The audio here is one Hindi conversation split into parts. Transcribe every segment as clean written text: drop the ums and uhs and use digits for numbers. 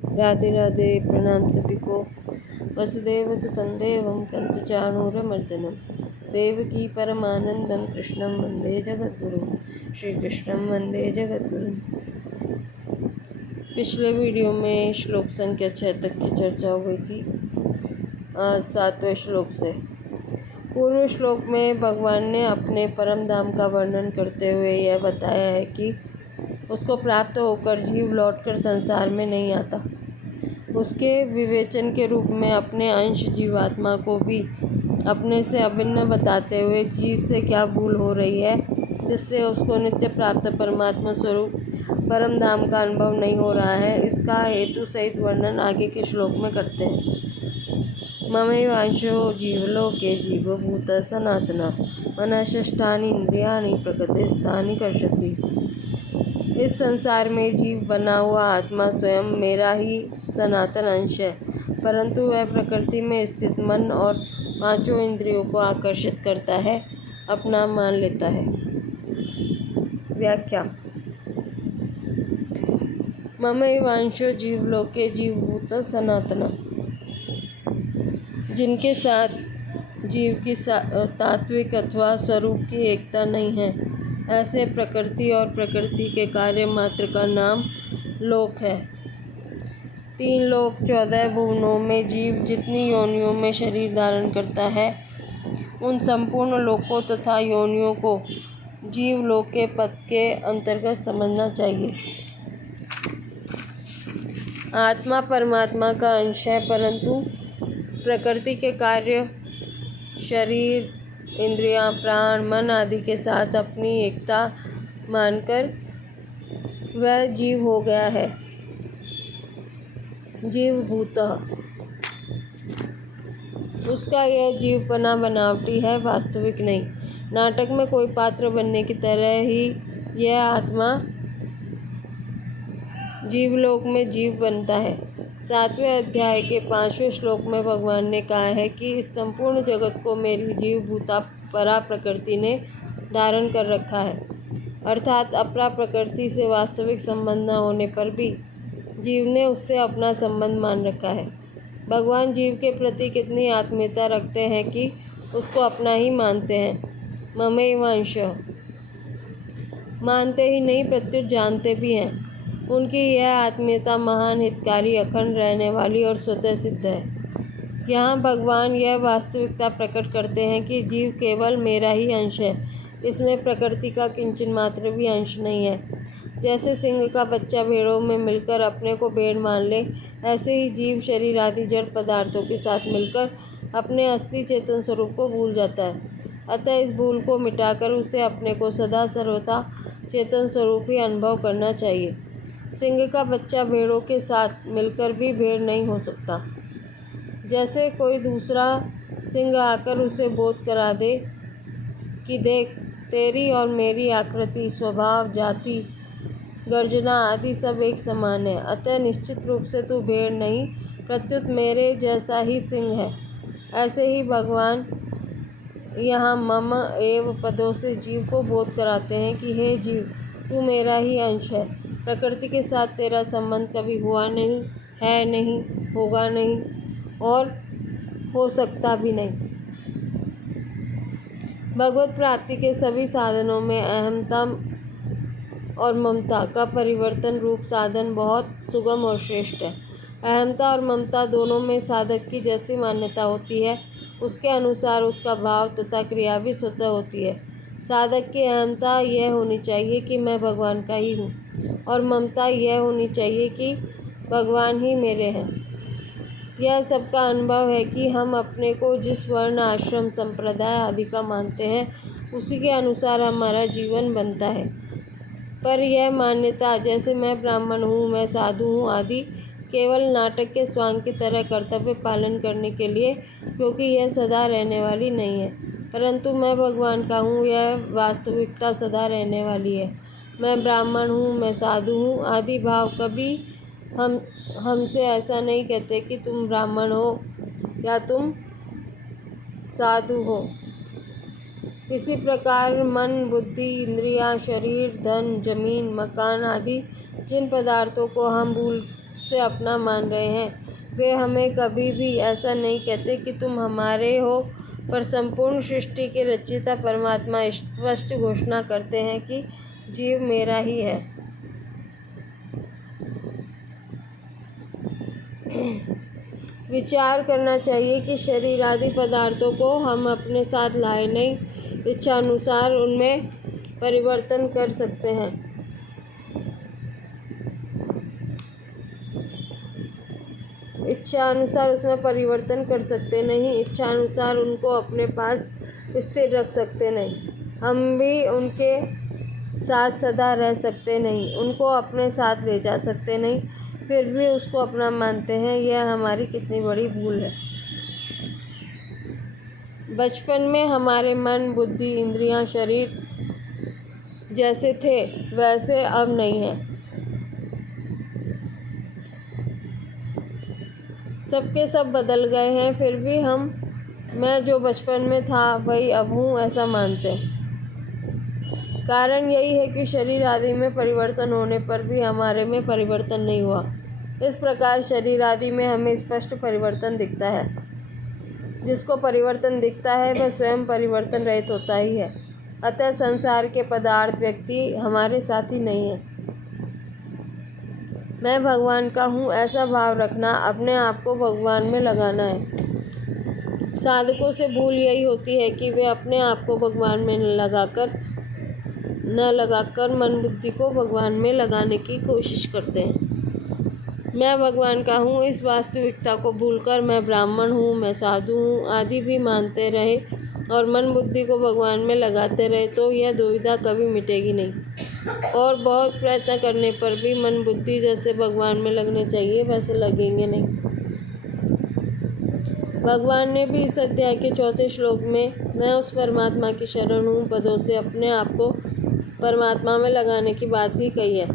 राधे राधे। प्रणाम सभी को। वसुदेव सुतं देवं कंसचाणूरमर्दनं देवकी परमानंदं कृष्णं वंदे जगद्गुरुं। श्री कृष्णं वंदे जगद्गुरुं। पिछले वीडियो में श्लोक संख्या 6 तक की चर्चा हुई थी। आज 7वें श्लोक से। पूर्व श्लोक में भगवान ने अपने परम धाम का वर्णन करते हुए यह बताया है कि उसको प्राप्त होकर जीव लौटकर संसार में नहीं आता। उसके विवेचन के रूप में अपने अंश जीवात्मा को भी अपने से अभिन्न बताते हुए जीव से क्या भूल हो रही है जिससे उसको नित्य प्राप्त परमात्मा स्वरूप परम धाम का अनुभव नहीं हो रहा है, इसका हेतु सहित वर्णन आगे के श्लोक में करते हैं। ममैवांशो जीवलोके जीवभूत सनातना मनःषष्ठानि इंद्रियाणि प्रकृतिस्थानि कर्षति। इस संसार में जीव बना हुआ आत्मा स्वयं मेरा ही सनातन अंश है, परंतु वह प्रकृति में स्थित मन और पांचों इंद्रियों को आकर्षित करता है, अपना मान लेता है। व्याख्या। ममैवांशो जीवलोके जीवभूत सनातना। जिनके साथ जीव की तात्विक अथवा स्वरूप की एकता नहीं है, ऐसे प्रकृति और प्रकृति के कार्य मात्र का नाम लोक है। 3 लोक 14 भुवनों में जीव जितनी योनियों में शरीर धारण करता है, उन संपूर्ण लोकों तथा योनियों को जीव लोक के पद के अंतर्गत समझना चाहिए। आत्मा परमात्मा का अंश है, परंतु प्रकृति के कार्य शरीर, इंद्रियां, प्राण, मन आदि के साथ अपनी एकता मानकर वह जीव हो गया है, जीवभूत। उसका यह जीवपना बनावटी है, वास्तविक नहीं। नाटक में कोई पात्र बनने की तरह ही यह आत्मा जीवलोक में जीव बनता है। 7वें अध्याय के 5वें श्लोक में भगवान ने कहा है कि इस संपूर्ण जगत को मेरी जीवभूता परा प्रकृति ने धारण कर रखा है, अर्थात अपरा प्रकृति से वास्तविक संबंध न होने पर भी जीव ने उससे अपना संबंध मान रखा है। भगवान जीव के प्रति कितनी आत्मीयता रखते हैं कि उसको अपना ही मानते हैं। ममैवांश मानते ही नहीं प्रत्युत जानते भी हैं। उनकी यह आत्मीयता महान, हितकारी, अखंड रहने वाली और स्वतः सिद्ध है। यहाँ भगवान यह वास्तविकता प्रकट करते हैं कि जीव केवल मेरा ही अंश है, इसमें प्रकृति का किंचन मात्र भी अंश नहीं है। जैसे सिंह का बच्चा भेड़ों में मिलकर अपने को भेड़ मान ले, ऐसे ही जीव शरीर आदि जड़ पदार्थों के साथ मिलकर अपने असली चेतन स्वरूप को भूल जाता है। अतः इस भूल को मिटाकर उसे अपने को सदा सर्वथा चेतन स्वरूप ही अनुभव करना चाहिए। सिंह का बच्चा भेड़ों के साथ मिलकर भी भेड़ नहीं हो सकता। जैसे कोई दूसरा सिंह आकर उसे बोध करा दे कि देख, तेरी और मेरी आकृति, स्वभाव, जाति, गर्जना आदि सब एक समान है, अतः निश्चित रूप से तू भेड़ नहीं प्रत्युत मेरे जैसा ही सिंह है। ऐसे ही भगवान यहाँ मम एव पदों से जीव को बोध कराते हैं कि हे जीव, तू मेरा ही अंश है। प्रकृति के साथ तेरा संबंध कभी हुआ नहीं, है नहीं, होगा नहीं और हो सकता भी नहीं। भगवत प्राप्ति के सभी साधनों में अहमता और ममता का परिवर्तन रूप साधन बहुत सुगम और श्रेष्ठ है। अहमता और ममता दोनों में साधक की जैसी मान्यता होती है, उसके अनुसार उसका भाव तथा क्रिया भी स्वतः होती है। साधक की अहमता यह होनी चाहिए कि मैं भगवान का ही हूँ, और ममता यह होनी चाहिए कि भगवान ही मेरे हैं। यह सबका अनुभव है कि हम अपने को जिस वर्ण, आश्रम, संप्रदाय आदि का मानते हैं, उसी के अनुसार हमारा जीवन बनता है। पर यह मान्यता, जैसे मैं ब्राह्मण हूँ, मैं साधु हूँ आदि, केवल नाटक के स्वांग की तरह कर्तव्य पालन करने के लिए, क्योंकि यह सदा रहने वाली नहीं है। परंतु मैं भगवान का हूँ, यह वास्तविकता सदा रहने वाली है। मैं ब्राह्मण हूँ, मैं साधु हूँ आदि भाव कभी हमसे ऐसा नहीं कहते कि तुम ब्राह्मण हो या तुम साधु हो। इसी प्रकार मन, बुद्धि, इंद्रियां, शरीर, धन, जमीन, मकान आदि जिन पदार्थों को हम भूल से अपना मान रहे हैं। वे हमें कभी भी ऐसा नहीं कहते कि तुम हमारे हो, पर संपूर्ण सृष्टि के रचयिता परमात्मा स्पष्ट घोषणा करते हैं कि जीव मेरा ही है। विचार करना चाहिए कि शरीर आदि पदार्थों को हम अपने साथ लाए नहीं, इच्छानुसार उनमें परिवर्तन कर सकते हैं। इच्छानुसार उसमें परिवर्तन कर सकते नहीं, इच्छानुसार उनको अपने पास स्थिर रख सकते नहीं। हम भी उनके साथ सदा रह सकते नहीं, उनको अपने साथ ले जा सकते नहीं, फिर भी उसको अपना मानते हैं। यह हमारी कितनी बड़ी भूल है। बचपन में हमारे मन, बुद्धि, इंद्रियां, शरीर जैसे थे वैसे अब नहीं है। सबके सब बदल गए हैं, फिर भी मैं जो बचपन में था वही अब हूँ ऐसा मानते हैं। कारण यही है कि शरीर आदि में परिवर्तन होने पर भी हमारे में परिवर्तन नहीं हुआ। इस प्रकार शरीर आदि में हमें स्पष्ट परिवर्तन दिखता है। जिसको परिवर्तन दिखता है वह स्वयं परिवर्तन रहित होता ही है। अतः संसार के पदार्थ, व्यक्ति हमारे साथी नहीं है। मैं भगवान का हूँ ऐसा भाव रखना, अपने आप को भगवान में लगाना है। साधकों से भूल यही होती है कि वे अपने आप को भगवान में न लगाकर मन बुद्धि को भगवान में लगाने की कोशिश करते हैं। मैं भगवान का हूँ इस वास्तविकता को भूलकर मैं ब्राह्मण हूँ, मैं साधु हूँ आदि भी मानते रहे और मन बुद्धि को भगवान में लगाते रहे तो यह दुविधा कभी मिटेगी नहीं। और बहुत प्रयत्न करने पर भी मन बुद्धि जैसे भगवान में लगने चाहिए वैसे लगेंगे नहीं। भगवान ने भी इस अध्याय के 4 श्लोक में मैं उस परमात्मा की शरण हूँ पदों से अपने आप को परमात्मा में लगाने की बात ही कही है।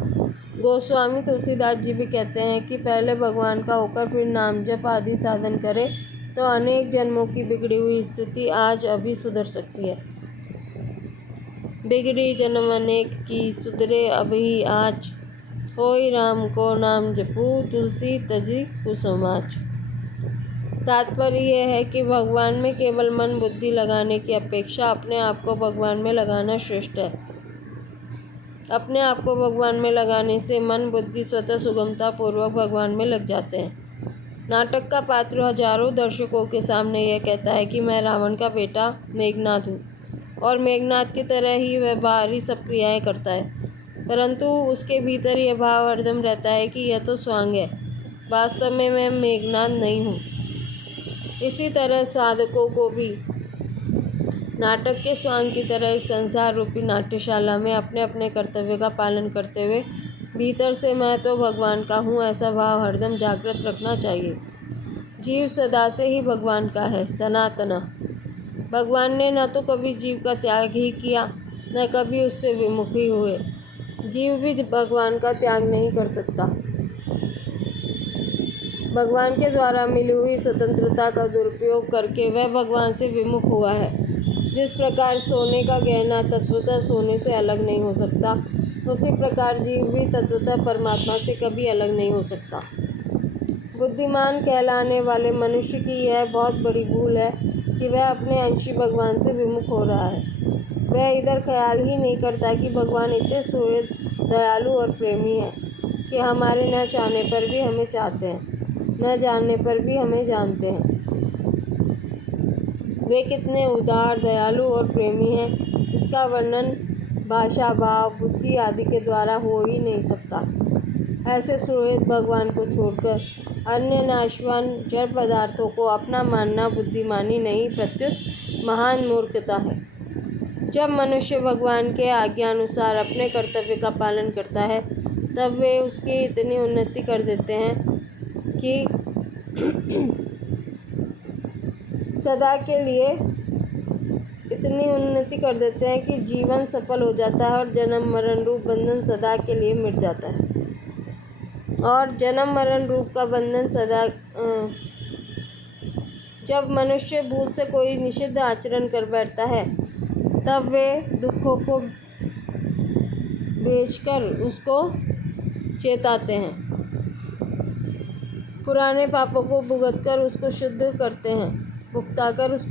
गोस्वामी तुलसीदास जी भी कहते हैं कि पहले भगवान का होकर फिर नाम जप आदि साधन करे तो अनेक जन्मों की बिगड़ी हुई स्थिति आज अभी सुधर सकती है। बिगड़ी जन्म अनेक की सुधरे अभी आज, होई राम को नाम जपू तुलसी तजी कुसुमाच। तात्पर्य यह है कि भगवान में केवल मन बुद्धि लगाने की अपेक्षा अपने आप को भगवान में लगाना श्रेष्ठ है। अपने आप को भगवान में लगाने से मन बुद्धि स्वतः सुगमता पूर्वक भगवान में लग जाते हैं। नाटक का पात्र हजारों दर्शकों के सामने यह कहता है कि मैं रावण का बेटा मेघनाद हूँ और मेघनाद की तरह ही वह बाहरी सब क्रियाएं करता है, परंतु उसके भीतर यह भाव हरदम रहता है कि यह तो स्वांग है, वास्तव में मैं मेघनाद नहीं हूँ। इसी तरह साधकों को भी नाटक के स्वांग की तरह इस संसार रूपी नाट्यशाला में अपने अपने कर्तव्य का पालन करते हुए भीतर से मैं तो भगवान का हूँ ऐसा भाव हरदम जागृत रखना चाहिए। जीव सदा से ही भगवान का है, सनातना। भगवान ने न तो कभी जीव का त्याग ही किया न कभी उससे विमुख ही हुए। जीव भी भगवान का त्याग नहीं कर सकता। भगवान के द्वारा मिली हुई स्वतंत्रता का दुरुपयोग करके वह भगवान से विमुख हुआ है। जिस प्रकार सोने का गहना तत्वतः सोने से अलग नहीं हो सकता, उसी प्रकार जीव भी तत्वतः परमात्मा से कभी अलग नहीं हो सकता। बुद्धिमान कहलाने वाले मनुष्य की यह बहुत बड़ी भूल है कि वह अपने अंशी भगवान से विमुख हो रहा है। वह इधर ख्याल ही नहीं करता कि भगवान इतने सुहृद, दयालु और प्रेमी हैं कि हमारे न चाहने पर भी हमें चाहते हैं, न जानने पर भी हमें जानते हैं। वे कितने उदार, दयालु और प्रेमी हैं, इसका वर्णन भाषा, भाव, बुद्धि आदि के द्वारा हो ही नहीं सकता। ऐसे सुहृद भगवान को छोड़कर अन्य नाशवान जड़ पदार्थों को अपना मानना बुद्धिमानी नहीं प्रत्युत महान मूर्खता है। जब मनुष्य भगवान के आज्ञानुसार अपने कर्तव्य का पालन करता है तब वे उसकी इतनी उन्नति कर देते हैं कि जीवन सफल हो जाता है और जन्म मरण रूप बंधन सदा के लिए मिट जाता है। और जन्म मरण रूप का बंधन सदा जब मनुष्य भूल से कोई निषिद्ध आचरण कर बैठता है तब वे दुखों को भेजकर उसको चेताते हैं पुराने पापों को भुगताकर उसको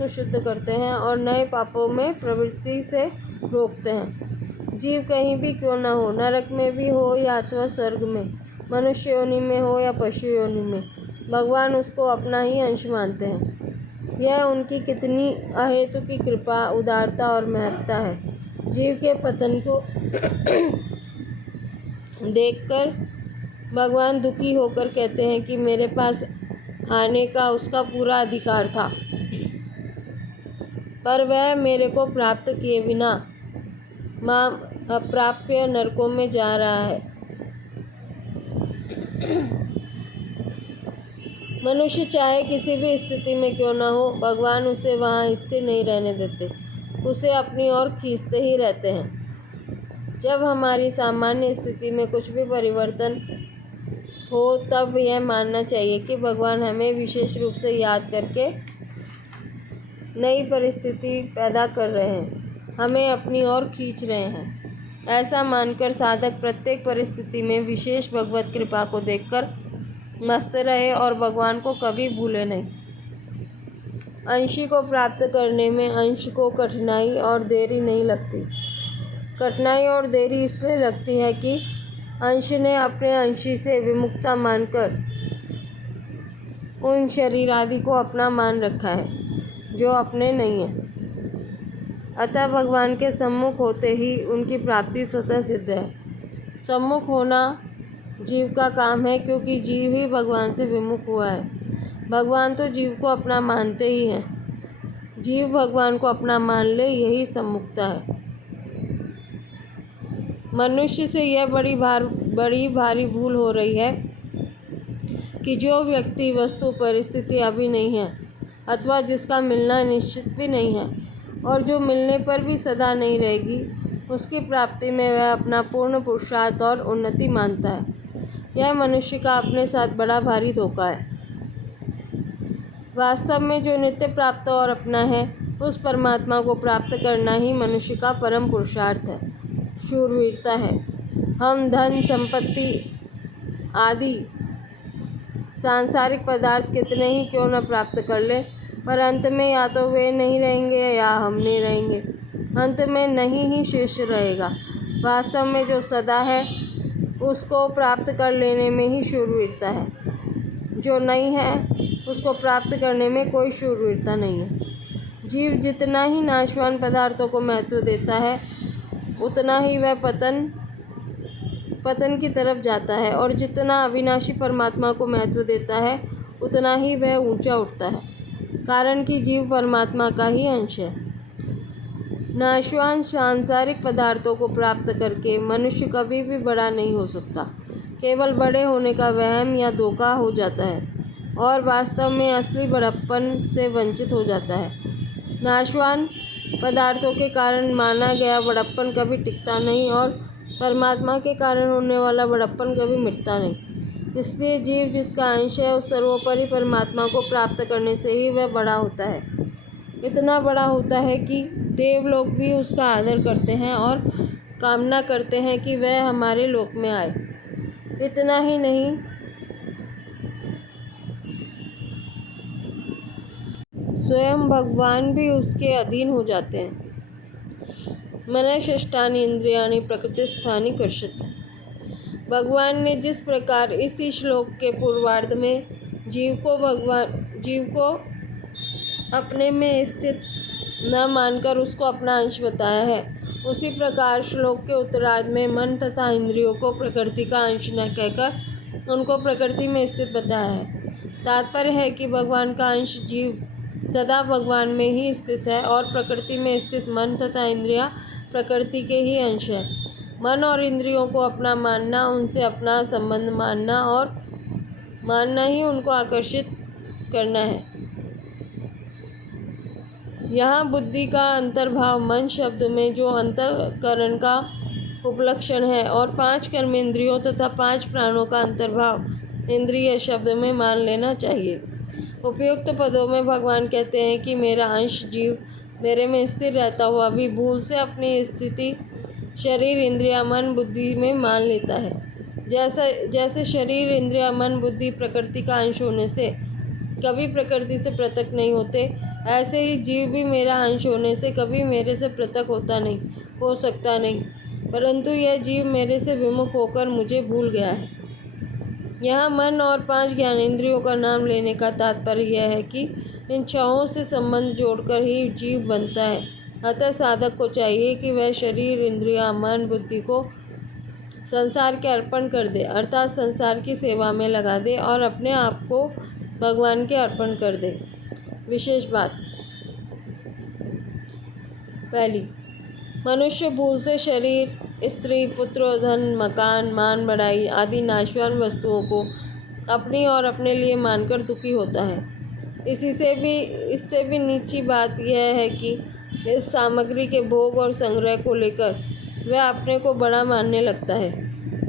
शुद्ध करते हैं और नए पापों में प्रवृत्ति से रोकते हैं। जीव कहीं भी क्यों न हो, नरक में भी हो या अथवा स्वर्ग में, मनुष्य योनि में हो या पशु योनि में, भगवान उसको अपना ही अंश मानते हैं। यह उनकी कितनी अहेतु की कृपा, उदारता और महत्ता है। जीव के पतन को देखकर भगवान दुखी होकर कहते हैं कि मेरे पास आने का उसका पूरा अधिकार था, पर वह मेरे को प्राप्त किए बिना अप्राप्य नरकों में जा रहा है। मनुष्य चाहे किसी भी स्थिति में क्यों न हो, भगवान उसे वहाँ स्थिर नहीं रहने देते, उसे अपनी ओर खींचते ही रहते हैं। जब हमारी सामान्य स्थिति में कुछ भी परिवर्तन हो, तब यह मानना चाहिए कि भगवान हमें विशेष रूप से याद करके नई परिस्थिति पैदा कर रहे हैं, हमें अपनी ओर खींच रहे हैं। ऐसा मानकर साधक प्रत्येक परिस्थिति में विशेष भगवत कृपा को देखकर मस्त रहे और भगवान को कभी भूले नहीं। अंशी को प्राप्त करने में अंश को कठिनाई और देरी नहीं लगती। कठिनाई और देरी इसलिए लगती है कि अंश ने अपने अंशी से विमुक्ता मानकर उन शरीर आदि को अपना मान रखा है जो अपने नहीं है। अतः भगवान के सम्मुख होते ही उनकी प्राप्ति स्वतः सिद्ध है। सम्मुख होना जीव का काम है, क्योंकि जीव ही भगवान से विमुख हुआ है। भगवान तो जीव को अपना मानते ही हैं। जीव भगवान को अपना मान ले, यही सम्मुखता है। मनुष्य से यह बड़ी भारी भूल हो रही है कि जो व्यक्ति, वस्तु, परिस्थिति अभी नहीं है अथवा जिसका मिलना निश्चित भी नहीं है और जो मिलने पर भी सदा नहीं रहेगी, उसकी प्राप्ति में वह अपना पूर्ण पुरुषार्थ और उन्नति मानता है। यह मनुष्य का अपने साथ बड़ा भारी धोखा है। वास्तव में जो नित्य प्राप्त और अपना है, उस परमात्मा को प्राप्त करना ही मनुष्य का परम पुरुषार्थ है, शूरवीरता है। हम धन, संपत्ति आदि सांसारिक पदार्थ कितने ही क्यों न प्राप्त कर ले, पर अंत में या तो वे नहीं रहेंगे या हम नहीं रहेंगे। अंत में नहीं ही शेष रहेगा। वास्तव में जो सदा है, उसको प्राप्त कर लेने में ही शूरवीरता है। जो नहीं है, उसको प्राप्त करने में कोई शूरवीरता नहीं है। जीव जितना ही नाशवान पदार्थों को महत्व देता है, उतना ही वह पतन की तरफ जाता है, और जितना अविनाशी परमात्मा को महत्व देता है, उतना ही वह ऊंचा उठता है। कारण कि जीव परमात्मा का ही अंश है। नाशवान सांसारिक पदार्थों को प्राप्त करके मनुष्य कभी भी बड़ा नहीं हो सकता। केवल बड़े होने का वहम या धोखा हो जाता है और वास्तव में असली बड़प्पन से वंचित हो जाता है। नाशवान पदार्थों के कारण माना गया बड़प्पन कभी टिकता नहीं और परमात्मा के कारण होने वाला बड़प्पन कभी मिटता नहीं। इसलिए जीव जिसका अंश है, उस सर्वोपरि परमात्मा को प्राप्त करने से ही वह बड़ा होता है। इतना बड़ा होता है कि देवलोक भी उसका आदर करते हैं और कामना करते हैं कि वह हमारे लोक में आए। इतना ही नहीं, स्वयं भगवान भी उसके अधीन हो जाते हैं। मनः षष्ठानि इंद्रियाणि प्रकृतिस्थानि कर्षति। भगवान ने जिस प्रकार इस श्लोक के पूर्वार्ध में जीव को अपने में स्थित न मानकर उसको अपना अंश बताया है, उसी प्रकार श्लोक के उत्तरार्ध में मन तथा इंद्रियों को प्रकृति का अंश न कहकर उनको प्रकृति में स्थित बताया है। तात्पर्य है कि भगवान का अंश जीव सदा भगवान में ही स्थित है और प्रकृति में स्थित मन तथा इंद्रियां प्रकृति के ही अंश है। मन और इंद्रियों को अपना मानना, उनसे अपना संबंध मानना और मानना ही उनको आकर्षित करना है। यहाँ बुद्धि का अंतर्भाव मन शब्द में जो अंतःकरण का उपलक्षण है और 5 कर्मेंद्रियों तथा 5 प्राणों का अंतर्भाव इंद्रिय शब्द में मान लेना चाहिए। उपयुक्त पदों में भगवान कहते हैं कि मेरा अंश जीव मेरे में स्थिर रहता हुआ भी भूल से अपनी स्थिति शरीर, इंद्रिया, मन, बुद्धि में मान लेता है। जैसे शरीर, इंद्रिया, मन, बुद्धि प्रकृति का अंश होने से कभी प्रकृति से पृथक नहीं होते, ऐसे ही जीव भी मेरा अंश होने से कभी मेरे से पृथक हो सकता नहीं, परंतु यह जीव मेरे से विमुख होकर मुझे भूल गया है। यहाँ मन और 5 ज्ञानेंद्रियों का नाम लेने का तात्पर्य यह है कि इन 6 से संबंध जोड़कर ही जीव बनता है। अतः साधक को चाहिए कि वह शरीर, इंद्रिया, मन, बुद्धि को संसार के अर्पण कर दे, अर्थात संसार की सेवा में लगा दे और अपने आप को भगवान के अर्पण कर दे। विशेष बात पहली, मनुष्य भूल से शरीर, स्त्री, पुत्र, धन, मकान, मान बढ़ाई आदि नाशवान वस्तुओं को अपनी और अपने लिए मानकर दुखी होता है। इससे भी नीची बात यह है कि इस सामग्री के भोग और संग्रह को लेकर वह अपने को बड़ा मानने लगता है,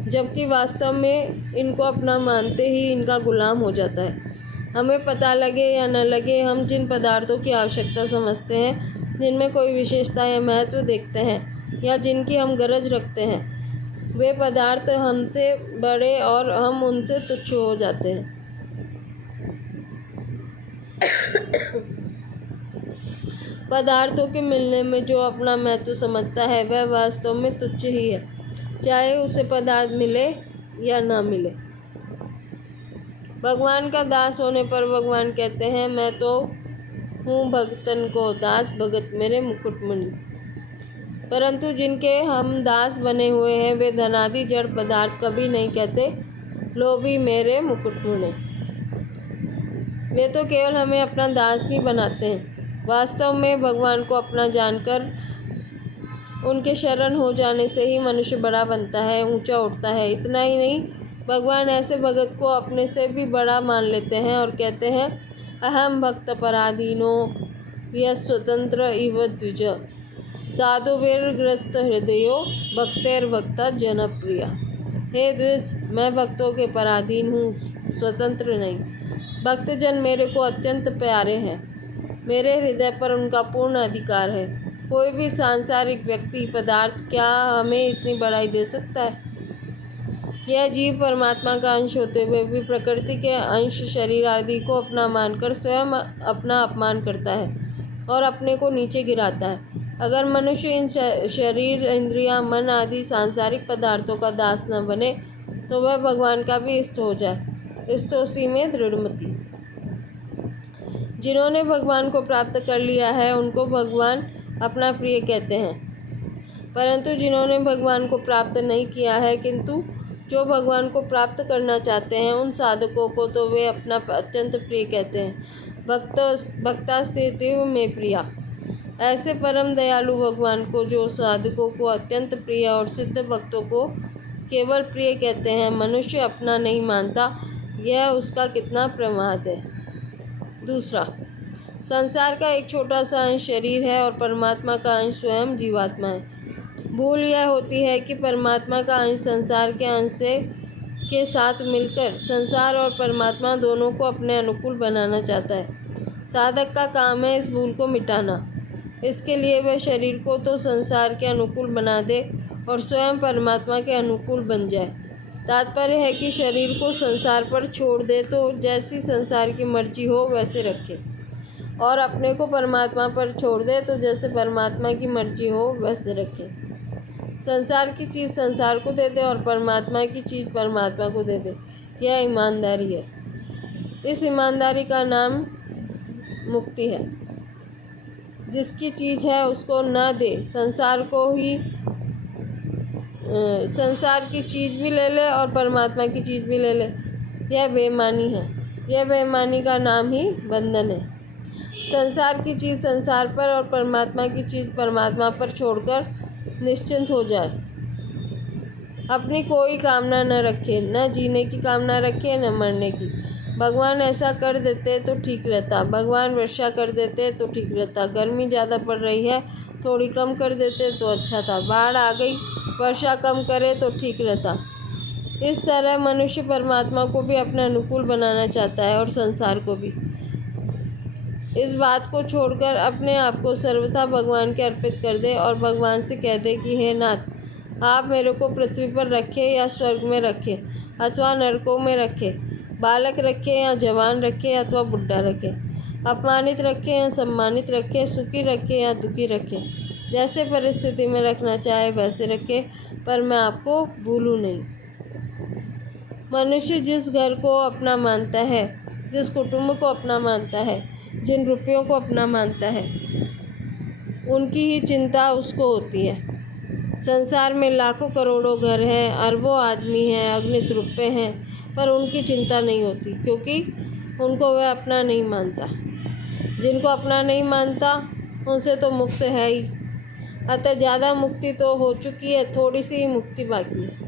जबकि वास्तव में इनको अपना मानते ही इनका गुलाम हो जाता है। हमें पता लगे या न लगे, हम जिन पदार्थों की आवश्यकता समझते हैं, जिनमें कोई विशेषता या महत्व देखते हैं या जिनकी हम गरज रखते हैं, वे पदार्थ हमसे बड़े और हम उनसे तुच्छ हो जाते हैं। पदार्थों के मिलने में जो अपना महत्व समझता है वह वास्तव में तुच्छ ही है, चाहे उसे पदार्थ मिले या ना मिले। भगवान का दास होने पर भगवान कहते हैं, मैं तो हूँ भगतन को दास, भगत मेरे मुकुटमणि। परंतु जिनके हम दास बने हुए हैं वे धनादि जड़ पदार्थ कभी नहीं कहते, लोभी मेरे मुकुटमणि। वे तो केवल हमें अपना दास ही बनाते हैं। वास्तव में भगवान को अपना जानकर उनके शरण हो जाने से ही मनुष्य बड़ा बनता है, ऊंचा उठता है। इतना ही नहीं, भगवान ऐसे भगत को अपने से भी बड़ा मान लेते हैं और कहते हैं, अहम भक्त पराधीनो यः स्वतंत्र इव द्विज साधुवीरग्रस्त हृदयो भक्तेर्भक्ता जनप्रिया। हे द्विज, मैं भक्तों के पराधीन हूँ, स्वतंत्र नहीं। भक्तजन मेरे को अत्यंत प्यारे हैं, मेरे हृदय पर उनका पूर्ण अधिकार है। कोई भी सांसारिक व्यक्ति, पदार्थ क्या हमें इतनी बड़ाई दे सकता है? यह जीव परमात्मा का अंश होते हुए भी प्रकृति के अंश शरीर आदि को अपना मानकर स्वयं अपना अपमान करता है और अपने को नीचे गिराता है। अगर मनुष्य इन शरीर, इंद्रिया, मन आदि सांसारिक पदार्थों का दास न बने तो वह भगवान का भी इष्ट हो जाए। इष्टोसी में दृढ़मति। जिन्होंने भगवान को प्राप्त कर लिया है उनको भगवान अपना प्रिय कहते हैं, परंतु जिन्होंने भगवान को प्राप्त नहीं किया है किंतु जो भगवान को प्राप्त करना चाहते हैं, उन साधकों को तो वे अपना अत्यंत प्रिय कहते हैं। भक्ता स्थिति में प्रिया। ऐसे परम दयालु भगवान को जो साधकों को अत्यंत प्रिय और सिद्ध भक्तों को केवल प्रिय कहते हैं, मनुष्य अपना नहीं मानता, यह उसका कितना प्रमाद है। दूसरा, संसार का एक छोटा सा अंश शरीर है और परमात्मा का अंश स्वयं जीवात्मा है। भूल यह होती है कि परमात्मा का अंश संसार के अंश के साथ मिलकर संसार और परमात्मा दोनों को अपने अनुकूल बनाना चाहता है। साधक का काम है इस भूल को मिटाना। इसके लिए वह शरीर को तो संसार के अनुकूल बना दे और स्वयं परमात्मा के अनुकूल बन जाए। तात्पर्य है कि शरीर को संसार पर छोड़ दे तो जैसी संसार की मर्जी हो वैसे रखे, और अपने को परमात्मा पर छोड़ दे तो जैसे परमात्मा की मर्जी हो वैसे रखे। संसार की चीज़ संसार को दे दे और परमात्मा की चीज़ परमात्मा को दे दे। यह ईमानदारी है। इस ईमानदारी का नाम मुक्ति है। जिसकी चीज़ है उसको न दे, संसार की चीज़ भी ले ले और परमात्मा की चीज़ भी ले ले, यह बेईमानी है। यह बेईमानी का नाम ही बंधन है। संसार की चीज़ संसार पर और परमात्मा की चीज़ परमात्मा पर छोड़कर निश्चिंत हो जाए। अपनी कोई कामना न रखे, न जीने की कामना रखे न मरने की। भगवान ऐसा कर देते तो ठीक रहता। भगवान वर्षा कर देते तो ठीक रहता। गर्मी ज़्यादा पड़ रही है, थोड़ी कम कर देते तो अच्छा था। बाढ़ आ गई, वर्षा कम करे तो ठीक रहता। इस तरह मनुष्य परमात्मा को भी अपने अनुकूल बनाना चाहता है और संसार को भी। इस बात को छोड़कर अपने आप को सर्वथा भगवान के अर्पित कर दे और भगवान से कह दे कि हे नाथ, आप मेरे को पृथ्वी पर रखें या स्वर्ग में रखें अथवा नरकों में रखें, बालक रखें या जवान रखें अथवा बुढ़ा रखें, अपमानित रखें या सम्मानित रखें, सुखी रखें या दुखी रखें, जैसे परिस्थिति में रखना चाहे वैसे रखें, पर मैं आपको भूलूँ नहीं। मनुष्य जिस घर को अपना मानता है, जिस कुटुंब को अपना मानता है, जिन रुपयों को अपना मानता है, उनकी ही चिंता उसको होती है। संसार में लाखों करोड़ों घर हैं, अरबों आदमी हैं, अगणित रुपये हैं, पर उनकी चिंता नहीं होती, क्योंकि उनको वह अपना नहीं मानता। जिनको अपना नहीं मानता उनसे तो मुक्त है ही। अतः ज़्यादा मुक्ति तो हो चुकी है, थोड़ी सी ही मुक्ति बाकी है।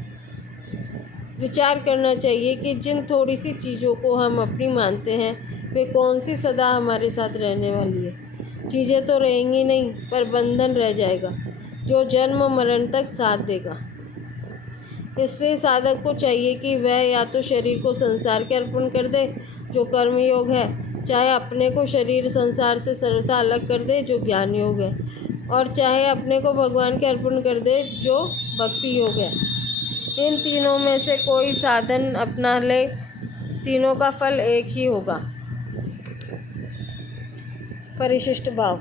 विचार करना चाहिए कि जिन थोड़ी सी चीज़ों को हम अपनी मानते हैं, वे कौन सी सदा हमारे साथ रहने वाली है। चीज़ें तो रहेंगी नहीं, पर बंधन रह जाएगा जो जन्म मरण तक साथ देगा। इसलिए साधक को चाहिए कि वह या तो शरीर को संसार के अर्पण कर दे, जो कर्मयोग है, चाहे अपने को शरीर संसार से सर्वथा अलग कर दे, जो ज्ञान योग है, और चाहे अपने को भगवान के अर्पण कर दे, जो भक्ति योग है। इन तीनों में से कोई साधन अपना ले, तीनों का फल एक ही होगा। परिशिष्ट भाव।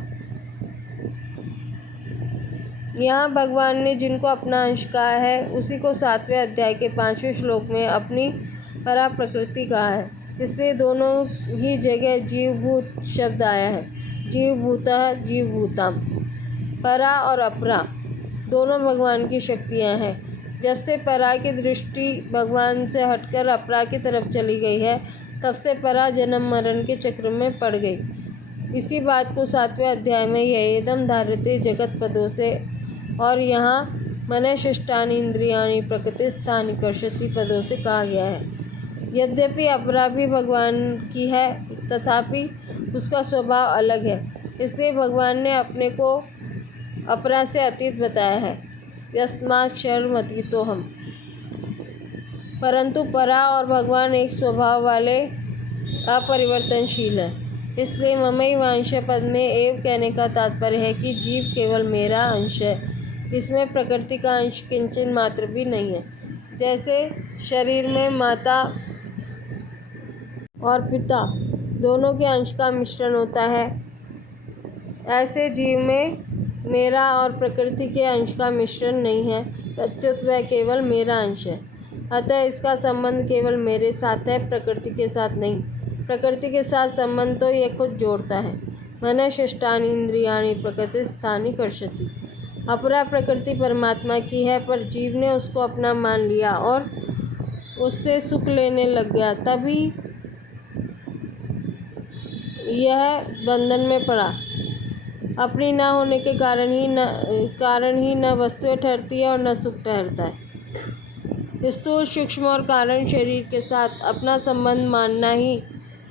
यहाँ भगवान ने जिनको अपना अंश कहा है, उसी को 7वें अध्याय के 5वें श्लोक में अपनी परा प्रकृति कहा है। इससे दोनों ही जगह जीवभूत शब्द आया है। जीवभूतः जीवभूताम। परा और अपरा दोनों भगवान की शक्तियाँ हैं। जब से परा की दृष्टि भगवान से हटकर अपरा की तरफ चली गई है, तब से परा जन्म मरण के चक्र में पड़ गई। इसी बात को 7वें अध्याय में यह धार्यते जगत पदों से और यहाँ मनःशिष्टानि इंद्रियाणि प्रकृतिस्थानि कर्षति पदों से कहा गया है। यद्यपि अपरा भी भगवान की है, तथापि उसका स्वभाव अलग है। इसलिए भगवान ने अपने को अपरा से अतीत बताया है। यस्मात् क्षरमतीतो हम। परंतु परा और भगवान एक स्वभाव वाले अपरिवर्तनशील है। इसलिए ममैवांश पद में एव कहने का तात्पर्य है कि जीव केवल मेरा अंश है, इसमें प्रकृति का अंश किंचन मात्र भी नहीं है। जैसे शरीर में माता और पिता दोनों के अंश का मिश्रण होता है, ऐसे जीव में मेरा और प्रकृति के अंश का मिश्रण नहीं है, प्रत्युत वह केवल मेरा अंश है। अतः इसका संबंध केवल मेरे साथ है, प्रकृति के साथ नहीं। प्रकृति के साथ संबंध तो यह खुद जोड़ता है। मनःशिष्टानि इंद्रियाणि प्रकृतिस्थानि कर्षति। अपरा प्रकृति परमात्मा की है, पर जीव ने उसको अपना मान लिया और उससे सुख लेने लग गया, तभी यह बंधन में पड़ा। अपनी न होने के कारण ही न वस्तुएं ठहरती है और न सुख ठहरता है। स्थूल, सूक्ष्म और कारण शरीर के साथ अपना संबंध मानना ही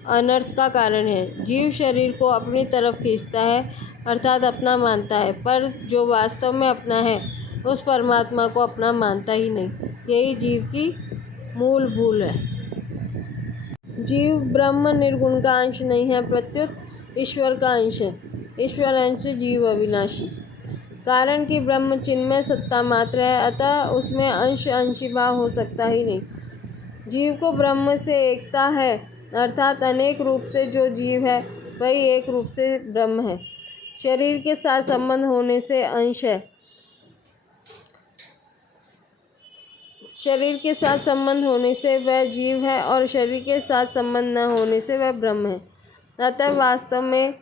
अनर्थ का कारण है। जीव शरीर को अपनी तरफ खींचता है, अर्थात अपना मानता है, पर जो वास्तव में अपना है, उस परमात्मा को अपना मानता ही नहीं। यही जीव की मूल भूल है। जीव ब्रह्म निर्गुण का अंश नहीं है, प्रत्युत ईश्वर का अंश है। ईश्वर अंश जीव अविनाशी। कारण कि ब्रह्म चिन्मय सत्ता मात्र है, अतः उसमें अंश अंशीभाव हो सकता ही नहीं। जीव को ब्रह्म से एकता है, अर्थात अनेक रूप से जो जीव है वही एक रूप से ब्रह्म है। शरीर के साथ संबंध होने से अंश है, शरीर के साथ संबंध होने से वह जीव है, और शरीर के साथ संबंध न होने से वह ब्रह्म है। अतः वास्तव में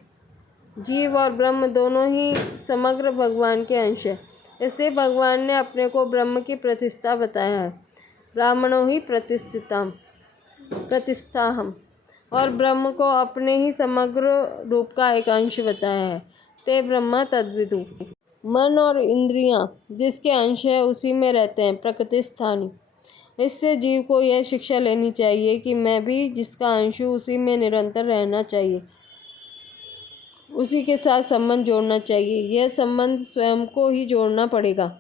जीव और ब्रह्म दोनों ही समग्र भगवान के अंश है। इससे भगवान ने अपने को ब्रह्म की प्रतिष्ठा बताया है। ब्राह्मणों ही प्रतिष्ठा हम, और ब्रह्म को अपने ही समग्र रूप का एक अंश बताया है। ते ब्रह्मा तद्विदु। मन और इंद्रियां जिसके अंश है उसी में रहते हैं, प्रकृतिस्थानी। इससे जीव को यह शिक्षा लेनी चाहिए कि मैं भी जिसका अंश हूँ उसी में निरंतर रहना चाहिए, उसी के साथ संबंध जोड़ना चाहिए। यह संबंध स्वयं को ही जोड़ना पड़ेगा,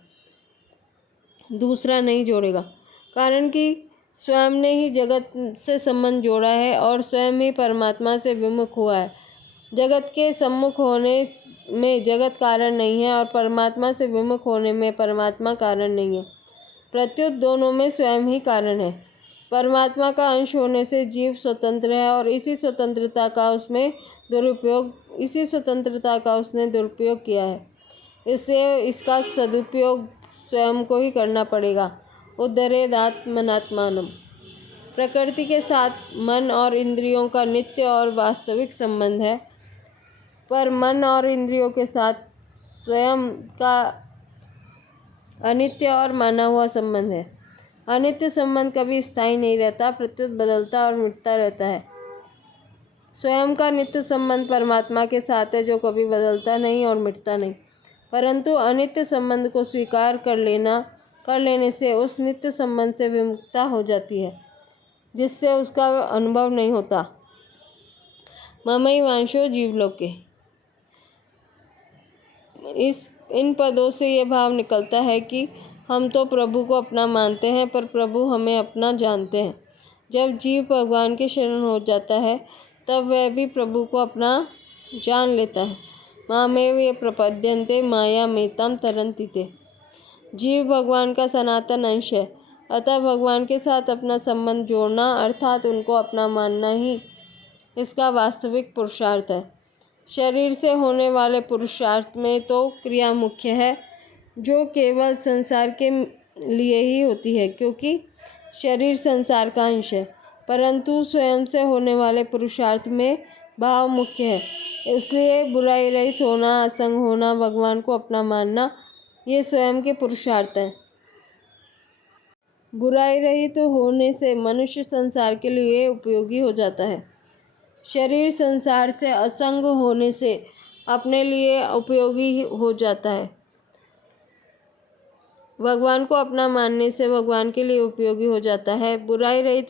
दूसरा नहीं जोड़ेगा। कारण कि स्वयं ने ही जगत से संबंध जोड़ा है और स्वयं ही परमात्मा से विमुख हुआ है। जगत के सम्मुख होने में जगत कारण नहीं है और परमात्मा से विमुख होने में परमात्मा कारण नहीं है। प्रत्युत दोनों में स्वयं ही कारण है। परमात्मा का अंश होने से जीव स्वतंत्र है और इसी स्वतंत्रता का उसने दुरुपयोग किया है। इससे इसका सदुपयोग स्वयं को ही करना पड़ेगा। उद्धरेदात्मनात्मानम्। प्रकृति के साथ मन और इंद्रियों का नित्य और वास्तविक संबंध है, पर मन और इंद्रियों के साथ स्वयं का अनित्य और माना हुआ संबंध है। अनित्य संबंध कभी स्थायी नहीं रहता, प्रत्युत बदलता और मिटता रहता है। स्वयं का नित्य संबंध परमात्मा के साथ है, जो कभी बदलता नहीं और मिटता नहीं। परंतु अनित्य संबंध को स्वीकार कर लेने से उस नित्य संबंध से विमुक्तता हो जाती है, जिससे उसका अनुभव नहीं होता। ममैवांशो जीवलोके। इन पदों से ये भाव निकलता है कि हम तो प्रभु को अपना मानते हैं, पर प्रभु हमें अपना जानते हैं। जब जीव भगवान के शरण हो जाता है, तब वह भी प्रभु को अपना जान लेता है। मामेव ये प्रपद्यन्ते मायामेतां तरन्ति ते। जीव भगवान का सनातन अंश है, अतः भगवान के साथ अपना संबंध जोड़ना अर्थात उनको अपना मानना ही इसका वास्तविक पुरुषार्थ है। शरीर से होने वाले पुरुषार्थ में तो क्रिया मुख्य है, जो केवल संसार के लिए ही होती है, क्योंकि शरीर संसार का अंश है। परंतु स्वयं से होने वाले पुरुषार्थ में भाव मुख्य है। इसलिए बुराई रहित होना, असंग होना, भगवान को अपना मानना, ये स्वयं के पुरुषार्थ हैं। बुराई रहित होने से मनुष्य संसार के लिए उपयोगी हो जाता है। शरीर संसार से असंग होने से अपने लिए उपयोगी हो जाता है। भगवान को अपना मानने से भगवान के लिए उपयोगी हो जाता है। बुराई रहित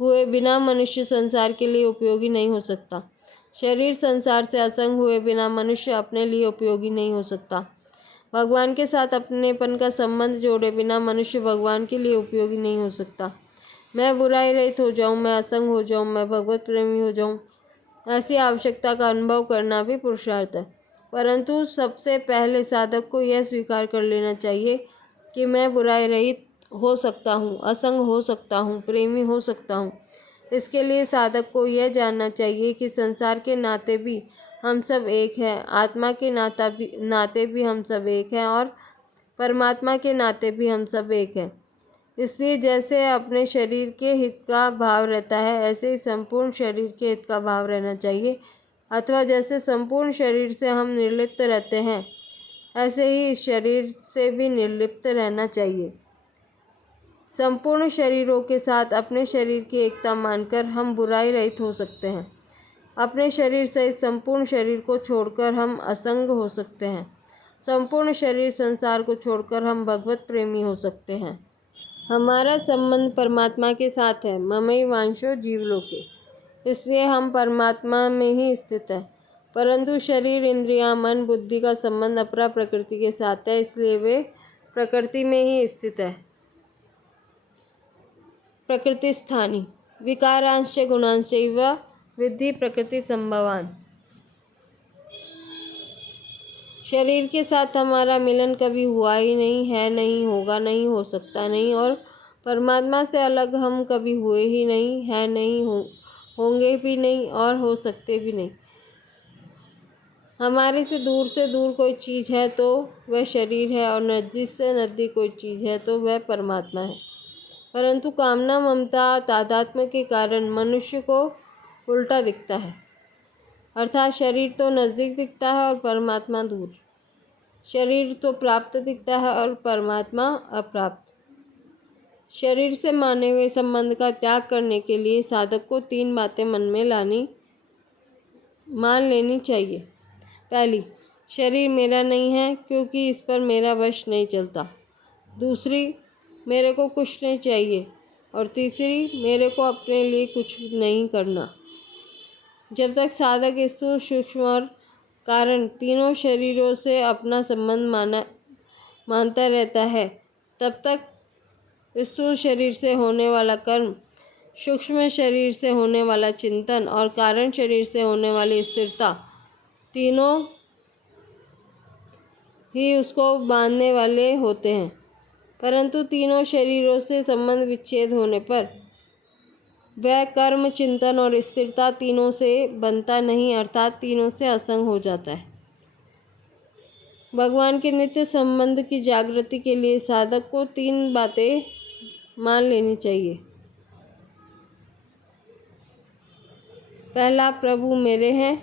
हुए बिना मनुष्य संसार के लिए उपयोगी नहीं हो सकता। शरीर संसार से असंग हुए बिना मनुष्य अपने लिए उपयोगी नहीं हो सकता। भगवान के साथ अपनेपन का संबंध जोड़े बिना मनुष्य भगवान के लिए उपयोगी नहीं हो सकता। मैं बुराई रहित हो जाऊं, मैं असंग हो जाऊं, मैं भगवत प्रेमी हो जाऊं, ऐसी आवश्यकता का अनुभव करना भी पुरुषार्थ है। परंतु सबसे पहले साधक को यह स्वीकार कर लेना चाहिए कि मैं बुराई रहित हो सकता हूँ, असंग हो सकता हूँ, प्रेमी हो सकता हूँ। इसके लिए साधक को यह जानना चाहिए कि संसार के नाते भी हम सब एक हैं, आत्मा के नाते भी हम सब एक हैं और परमात्मा के नाते भी हम सब एक हैं। इसलिए जैसे अपने शरीर के हित का भाव रहता है, ऐसे ही संपूर्ण शरीर के हित का भाव रहना चाहिए, अथवा जैसे संपूर्ण शरीर से हम निर्लिप्त रहते हैं, ऐसे ही इस शरीर से भी निर्लिप्त रहना चाहिए। संपूर्ण शरीरों के साथ अपने शरीर की एकता मानकर हम बुराई रहित हो सकते हैं। अपने शरीर सहित संपूर्ण शरीर को छोड़कर हम असंग हो सकते हैं। संपूर्ण शरीर संसार को छोड़कर हम भगवत प्रेमी हो सकते हैं। हमारा संबंध परमात्मा के साथ है। ममैवांशो जीवलोके। इसलिए हम परमात्मा में ही स्थित है। परंतु शरीर, इंद्रियां, मन, बुद्धि का संबंध अपरा प्रकृति के साथ है, इसलिए वे प्रकृति में ही स्थित है। प्रकृति स्थानी विकारांश्च गुणांश्चैव विद्धि प्रकृति संभवान। शरीर के साथ हमारा मिलन कभी हुआ ही नहीं है, नहीं होगा, नहीं हो सकता नहीं, और परमात्मा से अलग हम कभी हुए ही नहीं है, नहीं होंगे भी नहीं और हो सकते भी नहीं। हमारे से दूर कोई चीज़ है तो वह शरीर है, और नज़दीक से नज़दीक कोई चीज़ है तो वह परमात्मा है। परंतु कामना, ममता, तादात्म्य के कारण मनुष्य को उल्टा दिखता है, अर्थात शरीर तो नज़दीक दिखता है और परमात्मा दूर। शरीर तो प्राप्त दिखता है और परमात्मा अप्राप्त। शरीर से माने हुए संबंध का त्याग करने के लिए साधक को 3 बातें मन में मान लेनी चाहिए। पहली, शरीर मेरा नहीं है क्योंकि इस पर मेरा वश नहीं चलता। दूसरी, मेरे को कुछ नहीं चाहिए। और तीसरी, मेरे को अपने लिए कुछ नहीं करना। जब तक साधक स्थूल, सूक्ष्म और कारण तीनों शरीरों से अपना संबंध मानता रहता है, तब तक स्थूल शरीर से होने वाला कर्म सूक्ष्म शरीर से होने वाला चिंतन और कारण शरीर से होने वाली स्थिरता तीनों ही उसको बांधने वाले होते हैं, परंतु तीनों शरीरों से संबंध विच्छेद होने पर वह कर्म, चिंतन और स्थिरता तीनों से बनता नहीं, अर्थात तीनों से असंग हो जाता है। भगवान के नित्य संबंध की जागृति के लिए साधक को 3 बातें मान लेनी चाहिए। पहला, प्रभु मेरे हैं।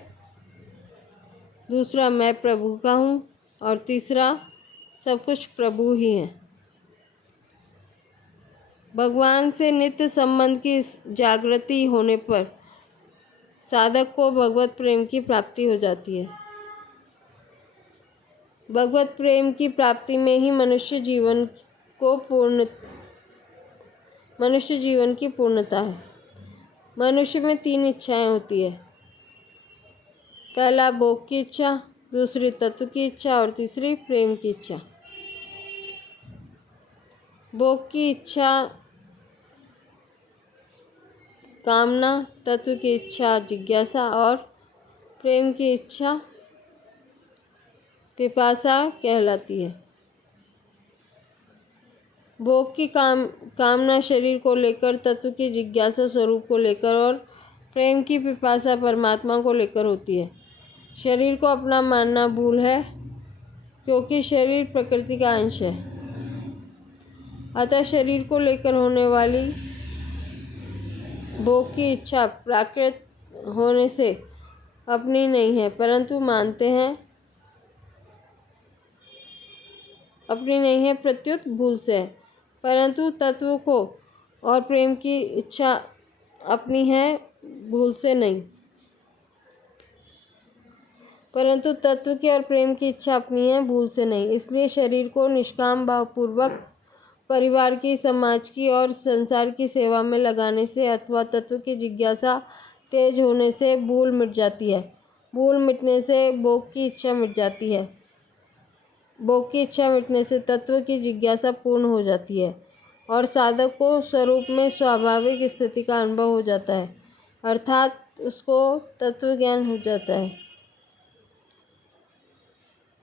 दूसरा, मैं प्रभु का हूँ। और तीसरा, सब कुछ प्रभु ही है। भगवान से नित्य संबंध की जागृति होने पर साधक को भगवत प्रेम की प्राप्ति हो जाती है। भगवत प्रेम की प्राप्ति में ही मनुष्य जीवन की पूर्णता है। मनुष्य में 3 इच्छाएं होती है। पहला, भोग की इच्छा, दूसरी तत्व की इच्छा और तीसरी प्रेम की इच्छा। भोग की इच्छा कामना, तत्व की इच्छा जिज्ञासा और प्रेम की इच्छा पिपासा कहलाती है। भोग की कामना शरीर को लेकर, तत्व की जिज्ञासा स्वरूप को लेकर और प्रेम की पिपासा परमात्मा को लेकर होती है। शरीर को अपना मानना भूल है, क्योंकि शरीर प्रकृति का अंश है। अतः शरीर को लेकर होने वाली भोग की इच्छा प्राकृत होने से अपनी नहीं है, परंतु मानते हैं अपनी नहीं है, प्रत्युत भूल से है। परंतु तत्व को और प्रेम की इच्छा अपनी है, भूल से नहीं। परंतु तत्व की और प्रेम की इच्छा अपनी है, भूल से नहीं। इसलिए शरीर को निष्काम भावपूर्वक परिवार की, समाज की और संसार की सेवा में लगाने से अथवा तत्व की जिज्ञासा तेज होने से भूल मिट जाती है। भूल मिटने से भोग की इच्छा मिट जाती है। भोग की इच्छा मिटने से तत्व की जिज्ञासा पूर्ण हो जाती है और साधक को स्वरूप में स्वाभाविक स्थिति का अनुभव हो जाता है, अर्थात उसको तत्व ज्ञान हो जाता है।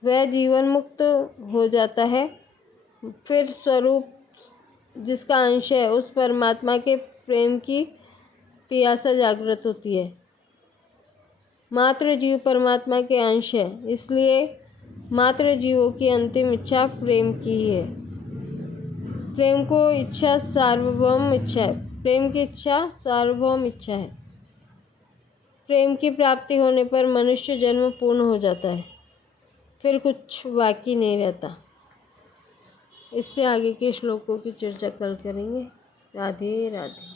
वह जीवन मुक्त हो जाता है। फिर स्वरूप जिसका अंश है, उस परमात्मा के प्रेम की पियासा जागृत होती है। मात्र जीव परमात्मा के अंश है, इसलिए मात्र जीवों की अंतिम इच्छा प्रेम की ही है। प्रेम को इच्छा सार्वभौम इच्छा है। प्रेम की इच्छा सार्वभौम इच्छा है। प्रेम की प्राप्ति होने पर मनुष्य जन्म पूर्ण हो जाता है, फिर कुछ बाकी नहीं रहता। इससे आगे के श्लोकों की चर्चा कल करेंगे। राधे राधे।